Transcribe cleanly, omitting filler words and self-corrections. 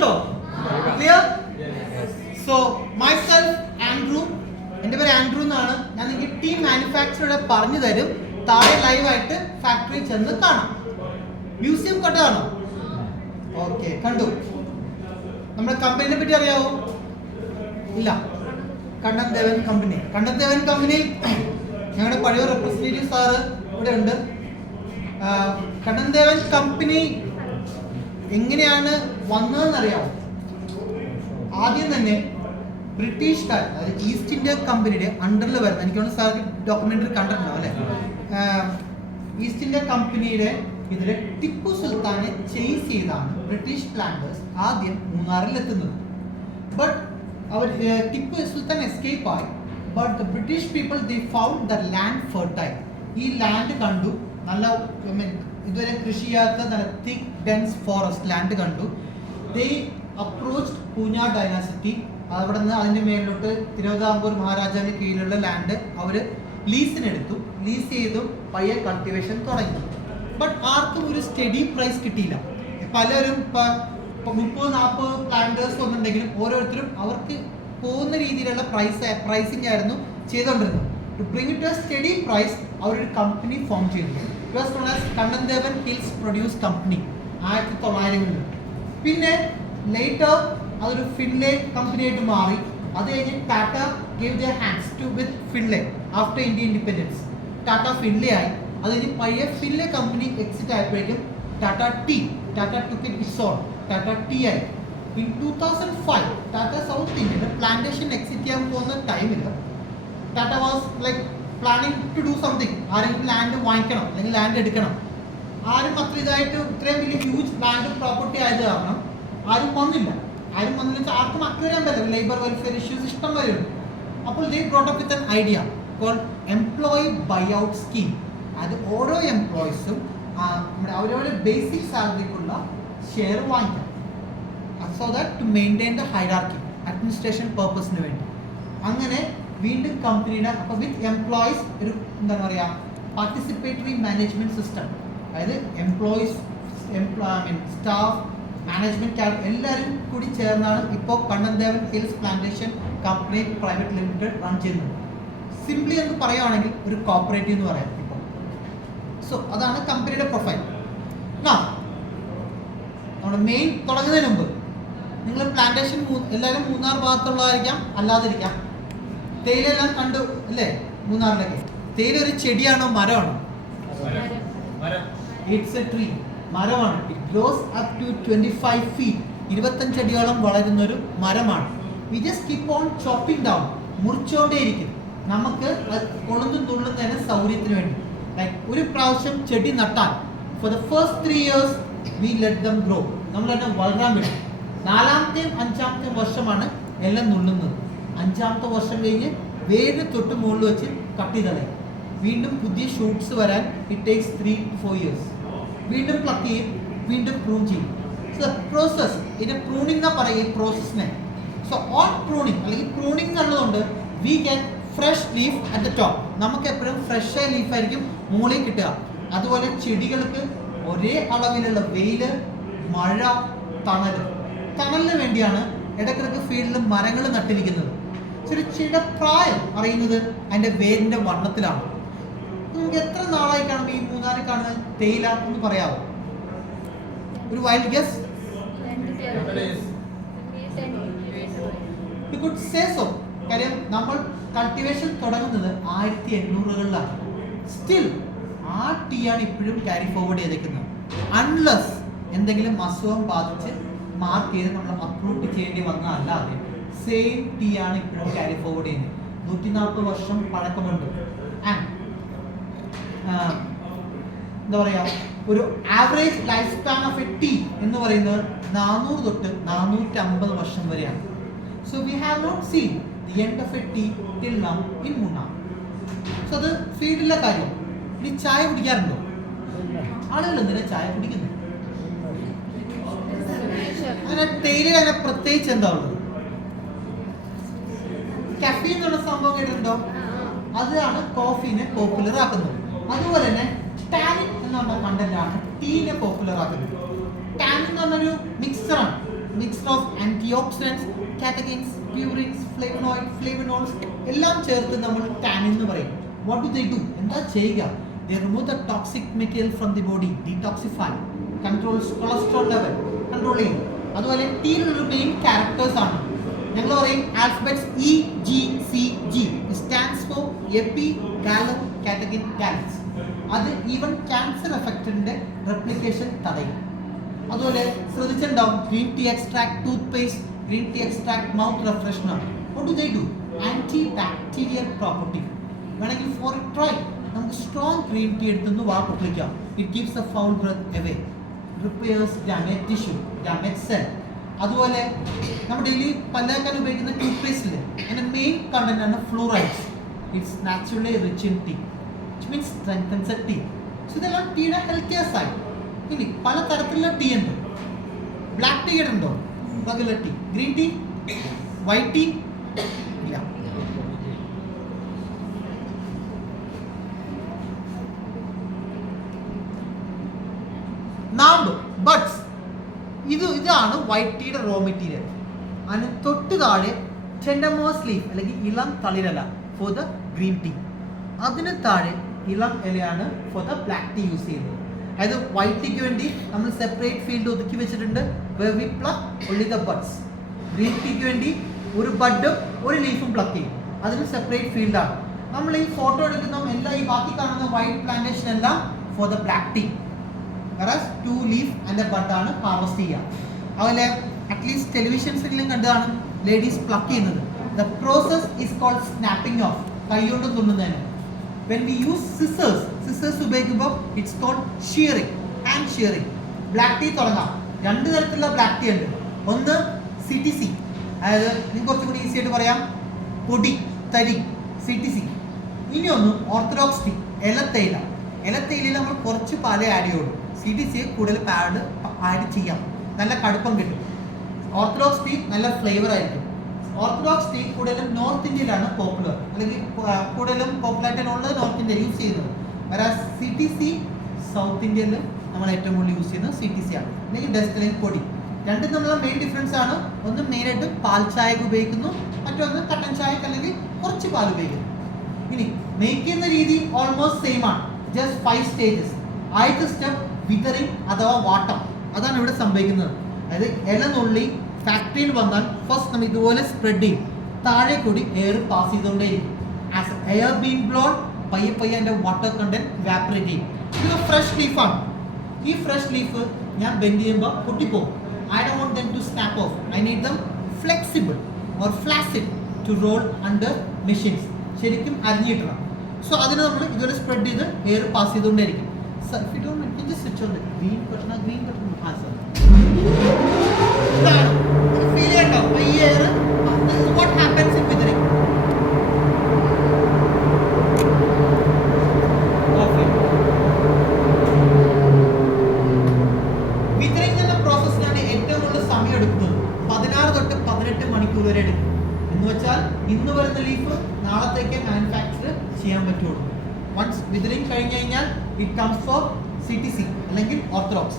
ഉണ്ടോ? Clear? So myself Andrew, എൻ്റെ പേര് ആൻഡ്രൂ എന്നാണ്. ഞാൻ നിങ്ങൾക്ക് ടീം മാനുഫാക്ചറുടെ പറഞ്ഞു തരും. താഴെ ലൈവായിട്ട് ഫാക്ടറി ചെന്ന് കാണാം. മ്യൂസിയം കണ്ടതാണോ? ഓക്കെ, കണ്ടു. നമ്മുടെ കമ്പനിയെ പറ്റി അറിയാവോ? ഇല്ല. കണ്ണൻ ദേവൻ കമ്പനി. കണ്ണൻ ദേവൻ കമ്പനി ഞങ്ങളുടെ പഴയ റെപ്രസെന്റേറ്റീവ് സാറ് ഇവിടെ ഉണ്ട്. കണ്ണൻ ദേവൻ കമ്പനി എങ്ങനെയാണ് വന്നതെന്ന് അറിയാമോ? ആദ്യം തന്നെ ബ്രിട്ടീഷുകാർ, അതായത് ഈസ്റ്റ് ഇന്ത്യ കമ്പനിയുടെ അണ്ടറിൽ വരുന്ന, എനിക്ക് തോന്നുന്നു സാർക്ക് ഡോക്യുമെന്ററി കണ്ടിട്ടുണ്ടാവും അല്ലേ? ഈസ്റ്റ് ഇന്ത്യ കമ്പനിയുടെ ഇതിൽ ടിപ്പു സുൽത്താനെ ചേസ് ചെയ്താണ് ബ്രിട്ടീഷ് പ്ലാന്റേഴ്സ് ആദ്യം മൂന്നാറിൽ എത്തുന്നത്. ബട്ട് അവർ ടിപ്പു സുൽത്താൻ എസ്കേപ്പ് ആയി. But the British people they found the land fertile. ഈ ലാൻഡ് കണ്ടു, നല്ല ഇതുവരെ കൃഷി ചെയ്യാത്ത നല്ല തിക് ഡെൻസ് ഫോറസ്റ്റ് ലാൻഡ് കണ്ടു. ദേ അപ്രോച്ച്ഡ് പൂഞ്ഞ ഡൈനാസിറ്റി. അവിടെ നിന്ന് അതിൻ്റെ മേലിലോട്ട് തിരുവിതാംകൂർ മഹാരാജാവിൻ്റെ കീഴിലുള്ള ലാൻഡ് അവർ ലീസിനെടുത്തു. ലീസ് ചെയ്തു പയ്യെ കൾട്ടിവേഷൻ തുടങ്ങി. ബട്ട് ആർക്കും ഒരു സ്റ്റഡി പ്രൈസ് കിട്ടിയില്ല. പലരും 30-40 പ്ലാന്റേഴ്സ് വന്നിട്ടുണ്ടെങ്കിലും ഓരോരുത്തരും അവർക്ക് പോകുന്ന രീതിയിലുള്ള പ്രൈസിംഗ് ആയിരുന്നു ചെയ്തുകൊണ്ടിരുന്നത്. To bring it a steady price അവരൊരു കമ്പനി ഫോം ചെയ്തു. It was known as Kannan Devan Hills Produce Company 1900. പിന്നെ ലേറ്റർ അതൊരു ഫിൻലെ കമ്പനിയായിട്ട് മാറി. അത് കഴിഞ്ഞ് Tata gave their hands to with Finlay after India independence. Tata Finlay ആയി. അത് കഴിഞ്ഞ് പയ്യെ ഫിൻലെ കമ്പനി എക്സിറ്റ് ആയപ്പോഴേക്കും Tata took it its own. Tata Tea ആയി. ഇൻ 2005 ടാറ്റ സൗത്ത് ഇന്ത്യയിൽ പ്ലാന്റേഷൻ എക്സിറ്റ് ചെയ്യാൻ പോകുന്ന ടൈമിൽ Tata was like planning to do something. ആരെങ്കിലും ലാൻഡ് വാങ്ങിക്കണം അല്ലെങ്കിൽ ലാൻഡ് എടുക്കണം. ആരും അത്ര ഇതായിട്ട് ഇത്രയും വലിയ ഹ്യൂജ് ലാൻഡ് പ്രോപ്പർട്ടി ആയത് കാരണം ആരും വന്നില്ല. ആർക്കും അക്വരാൻ പറ്റില്ല. ലേബർ വെൽഫെയർ ഇഷ്യൂസ് ഇഷ്ടം വരെ ഉണ്ട്. അപ്പോൾ they brought up with an idea called employee buy out scheme. അത് ഓരോ എംപ്ലോയീസും അവരവരുടെ ബേസിക് സാലറിക്കുള്ള ഷെയർ വാങ്ങിക്കാം. So that to maintain the hierarchy, administration പർപ്പസിന് വേണ്ടി. അങ്ങനെ വീണ്ടും കമ്പനിയുടെ അപ്പോൾ വിത്ത് എംപ്ലോയീസ് ഒരു എന്താണ് പറയുക പാർട്ടിസിപ്പേറ്ററി മാനേജ്മെൻറ്റ് സിസ്റ്റം. അതായത് എംപ്ലോയീസ് സ്റ്റാഫ് മാനേജ്മെൻറ്റ് എല്ലാവരും കൂടി ചേർന്നാണ് ഇപ്പോൾ Kannan Devan hills plantation company private limited run ചെയ്യുന്നത്. സിംപ്ലി എന്ന് പറയുകയാണെങ്കിൽ ഒരു കോപ്പറേറ്റീവ് എന്ന് പറയാം ഇപ്പോൾ. സോ അതാണ് കമ്പനിയുടെ പ്രൊഫൈൽ. നമ്മുടെ മെയിൻ തുടങ്ങുന്നതിന് മുമ്പ് നിങ്ങൾ പ്ലാന്റേഷൻ എല്ലാവരും മൂന്നാർ ഭാഗത്തുള്ളതായിരിക്കാം, അല്ലാതിരിക്കാം. തേയിലെല്ലാം കണ്ടു അല്ലേ? മൂന്നാറിലൊക്കെ തേയില ഒരു ചെടിയാണോ മരമാണോ? ഇറ്റ്സ് എ ട്രീ, മരമാണ്. It grows up to 25 feet, 25 അടിയോളം വളരുന്നൊരു മരമാണ്. We just keep on chopping down, മുറിച്ചോണ്ടേയിരിക്കും. നമുക്ക് കൊളുന്തും തുള്ളുന്നതിന് സൗകര്യത്തിന് വേണ്ടി. ലൈക്ക് ഒരു പ്രാവശ്യം ചെടി നട്ടാൽ for the first 3 years we let them grow. നമ്മൾ തന്നെ വളരാൻ വേണ്ടി 4ാമത്തെയും 5ാമത്തെയും വർഷമാണ് എല്ലാം നുള്ളുന്നത്. 5ാമത്തെ വർഷം കഴിഞ്ഞ് വേര് തൊട്ട് മുകളിൽ വെച്ച് കട്ട് ചെയ്തളയും. വീണ്ടും പുതിയ ഷൂട്ട്സ് വരാൻ ഇറ്റ് ടേക്സ് 3 to 4 years. വീണ്ടും പ്ലക്ക് ചെയ്യും, വീണ്ടും പ്രൂൺ ചെയ്യും. സോ പ്രോസസ്, ഇതിനെ പ്രൂണിംഗ് എന്നാ പറയുക ഈ പ്രോസസ്സിനെ. സോ ഓൺ പ്രൂണിംഗ് അല്ലെങ്കിൽ പ്രൂണിംഗ് എന്നുള്ളതുകൊണ്ട് we get fresh leaf at the top. നമുക്ക് എപ്പോഴും ഫ്രഷ് ആയ ലീഫായിരിക്കും മുകളിൽ കിട്ടുക. അതുപോലെ ചെടികൾക്ക് ഒരേ അളവിലുള്ള വെയിൽ, മഴ, തണലിന് വേണ്ടിയാണ് ഇടയ്ക്കിടയ്ക്ക് ഫീൽഡിൽ മരങ്ങൾ നട്ടിരിക്കുന്നത്. ഒരു ചെടിയുടെ പ്രായം അറിയുന്നത് അതിൻ്റെ വേരിൻ്റെ വണ്ണത്തിലാണ്. നിങ്ങൾക്ക് എത്ര നാളായി കാണുമ്പോൾ ഈ മൂന്നാറിൽ കാണുന്നത് തേയില എന്ന് പറയാമോ? ഒരു wild guess? You could say so. കാര്യം നമ്മൾ കൾട്ടിവേഷൻ തുടങ്ങുന്നത് 1800-കളിലാണ്. സ്റ്റിൽ ആ ടീ ആണ് ഇപ്പോഴും ക്യാരി ഫോർവേഡ് ചെയ്തേക്കുന്നത്. അൺലെസ് എന്തെങ്കിലും അസുഖം ബാധിച്ച് മാർക്ക് ചെയ്ത് നമ്മൾ അപ്രൂവ് ചെയ്യേണ്ടി വന്നതല്ലാതെ സെയിം ടീ ആണ് ഇപ്പോഴും ക്യാരി ഫോർവേഡ് ചെയ്യുന്നത്. 140 വർഷം പഴക്കമുണ്ട്. ആൻഡ് എന്താ പറയുക, ഒരു average life span of a tea എന്ന് പറയുന്നത് 400 തൊട്ട് 450 വർഷം വരെയാണ്. So we have not seen the end of a tea till now in Munnar. So അത് ഫീൽഡിലെ കാര്യം. ഇനി ചായ കുടിക്കാറുണ്ടോ? ആളുകൾ എന്തിനാ ചായ കുടിക്കുന്നത്? അങ്ങനെ തേയില അങ്ങനെ പ്രത്യേകിച്ച് എന്താ ഉള്ളത്? കഫീൻ എന്നുള്ള സംഭവം കേട്ടിട്ടുണ്ടോ? അതാണ് കോഫീനെ പോപ്പുലർ ആക്കുന്നത്. അതുപോലെ തന്നെ ടാനിൻ എന്നുള്ള കണ്ടന്റാണ് ടീനെ പോപ്പുലർ ആക്കുന്നത്. ടാനിൻ എന്ന് പറഞ്ഞൊരു മിക്സറാണ്. മിക്സ്ഡ് ഓഫ് ആന്റിഓക്സിഡൻസ്, കാറ്റകിൻസ്, പ്യൂറിൻസ്, ഫ്ലേവനോൾസ് എല്ലാം ചേർത്ത് നമ്മൾ ടാനിൻ എന്ന് പറയും. What do they do? എന്താ ചെയ്യുക? They remove the toxic material from the body, detoxify, controls cholesterol level, control ചെയ്യും. അതുപോലെ ടീയിലുള്ള മെയിൻ ക്യാരക്ടേഴ്സ് ആണ്. ഞങ്ങൾ പറയും alphabets EGCG stands for epigallocatechin gallate. അത് ഈവൻ ക്യാൻസർ എഫക്റ്റിന്റെ റെപ്ലിക്കേഷൻ തടയും. അതുപോലെ ശ്രദ്ധിച്ചിട്ടുണ്ടാവും green tea extract toothpaste, green tea extract mouth refresher. What do they do? Antibacterial property. വേണമെങ്കിൽ ഫോർ ഇറ്റ് ട്രൈ. നമുക്ക് strong green tea എടുത്തുനിന്ന് വാ പൊട്ടിക്കാം. It keeps a foul breath away, repairs damage tissue, damage cell. അതുപോലെ നമ്മൾ daily പല്ലേക്കാൻ ഉപയോഗിക്കുന്ന ടൂത്ത് പേസ്റ്റിൽ അതിൻ്റെ മെയിൻ കണ്ടന്റ് ആണ് fluorides. It's naturally rich in tea, which means strengthens a tea. So ഇതെല്ലാം ടീയുടെ ഹെൽത്തിയർ സൈഡ്. ഇനി പല തരത്തിലുള്ള ടീ ഉണ്ട്. ബ്ലാക്ക് ടീ കേട്ടിട്ടുണ്ടോ? Regular tea. Green tea, white tea ഇല്ല. നാമ്പ്, ബഡ്സ്, ഇതാണ് വൈറ്റ് ടീയുടെ റോ മെറ്റീരിയൽ. അതിന് തൊട്ട് താഴെ ടെൻഡമോസ് ലീഫ് അല്ലെങ്കിൽ ഇളം തളിരല ഫോർ ദ ഗ്രീൻ ടീ. അതിന് താഴെ ഇളം ഇലയാണ് for the black tea use ചെയ്യുന്നത്. അതായത് വൈറ്റ് ടീക്ക് വേണ്ടി നമ്മൾ സെപ്പറേറ്റ് ഫീൽഡ് ഒതുക്കി വെച്ചിട്ടുണ്ട്, where we pluck only the buds. Green ടീക്ക് വേണ്ടി ഒരു ബഡും ഒരു ലീഫും പ്ലക്ക് ചെയ്യും, അതിന് സെപ്പറേറ്റ് ഫീൽഡാണ്. നമ്മൾ ഈ ഫോട്ടോ എടുക്കുന്ന എല്ലാം ഈ ബാക്കി കാണുന്ന വൈറ്റ് പ്ലാന്റേഷൻ എല്ലാം for the black tea. whereas 2 leaf and a bud ആണ് ഹാർവസ്റ്റ് ചെയ്യുക. അതുപോലെ അറ്റ്ലീസ്റ്റ് ടെലിവിഷൻസിലും കണ്ടതാണ് ലേഡീസ് പ്ലക്ക് ചെയ്യുന്നത്. The process is called snapping off, കൈകൊണ്ട് തുന്നുന്നതിന്. വെൻ വി യൂസ് സിസേഴ്സ് ഉപയോഗിക്കുമ്പോൾ it's called shearing, hand shearing. Black tea തുടങ്ങാം. 2 തരത്തിലുള്ള ബ്ലാക്ക് ടീ ഉണ്ട്. ഒന്ന് CTC, അതായത് നിങ്ങൾക്ക് കുറച്ചും കൂടി ഈസി ആയിട്ട് പറയാം പൊടി, തരി, CTC. ഇനി ഒന്ന് ഓർത്തഡോക്സ് ടീ, ഇലത്തേയില നമ്മൾ കുറച്ച് പാലേ ആഡ് ചെയ്യുള്ളൂ. CTC കൂടുതൽ ആഡ് ചെയ്യാം, നല്ല കടുപ്പം കിട്ടും. ഓർത്തഡോക്സ് ടീ നല്ല ഫ്ലേവർ ആയിരിക്കും. ഓർത്തഡോക്സ് ടീ കൂടുതലും നോർത്ത് ഇന്ത്യയിലാണ് പോപ്പുലർ, അല്ലെങ്കിൽ കൂടുതലും പോപ്പുലാരിറ്റി ഉള്ളത് നോർത്ത് ഇന്ത്യ യൂസ് ചെയ്യുന്നത്. whereas CTC സൗത്ത് ഇന്ത്യയിൽ നമ്മൾ ഏറ്റവും കൂടുതൽ യൂസ് ചെയ്യുന്നത് CTC ആണ്, അല്ലെങ്കിൽ ഡസ്റ്റ് അല്ലെങ്കിൽ പൊടി. രണ്ടും തമ്മിലുള്ള മെയിൻ ഡിഫറൻസ് ആണ്. ഒന്ന് മെയിനായിട്ട് പാൽ ചായക്ക് ഉപയോഗിക്കുന്നു, മറ്റൊന്ന് കട്ടൻ ചായക്ക് അല്ലെങ്കിൽ കുറച്ച് പാൽ ഉപയോഗിക്കുന്നു. ഇനി മേക്ക് ചെയ്യുന്ന രീതി ഓൾമോസ്റ്റ് സെയിം ആണ്, ജസ്റ്റ് 5 സ്റ്റേജസ്. ആദ്യത്തെ സ്റ്റെപ്പ് വിതറിങ് അഥവാ വാട്ടം, അതാണ് ഇവിടെ സംഭവിക്കുന്നത്. അതായത് ഇല നുള്ളി ഫാക്ടറിയിൽ വന്നാൽ ഫസ്റ്റ് നമ്മൾ ഇതുപോലെ സ്പ്രെഡ് ചെയ്യും, താഴെ കൂടി എയർ പാസ് ചെയ്തുകൊണ്ടേയിരിക്കും. ആസ് എയർ ബീൻ ബ്ലോൺ പയ്യെ അതിൻ്റെ വാട്ടർ കണ്ടന്റ് ഇവാപ്പറേറ്റ് ചെയ്യും. ഇത് ഫ്രഷ് ലീഫാണ്. ഈ ഫ്രഷ് ലീഫ് ഞാൻ ബെൻഡ് ചെയ്യുമ്പോൾ പൊട്ടിപ്പോകും. I don't want them to snap off. I need them flexible or flaccid to roll under machines. ശരിക്കും അരിഞ്ഞിട്ടണം. സോ അതിന് നമ്മൾ ഇതുപോലെ സ്പ്രെഡ് ചെയ്ത് എയർ പാസ് ചെയ്തുകൊണ്ടേയിരിക്കും. Sir, if you don't mind, can you just switch on the green button? Ah, sir. ഇതാണ് feel ചെയ്യണ്ടോ ഈ air? This is what happens in withering. Withering എന്ന പ്രോസസ്സിനാണ് ഏറ്റവും കൂടുതൽ സമയം എടുക്കുന്നത്. 16 തൊട്ട് 18 മണിക്കൂർ വരെ എടുക്കും. എന്ന് വെച്ചാൽ ഇന്ന് വരുന്ന ലീഫ് നാളത്തേക്ക് മാനുഫാക്ചർ ചെയ്യാൻ പറ്റുള്ളൂ. വൺസ് വിതറിങ് കഴിഞ്ഞ് കഴിഞ്ഞാൽ ഇറ്റ് കംസ് ഫോർ CTC അല്ലെങ്കിൽ ഓർത്തഡോക്സ്.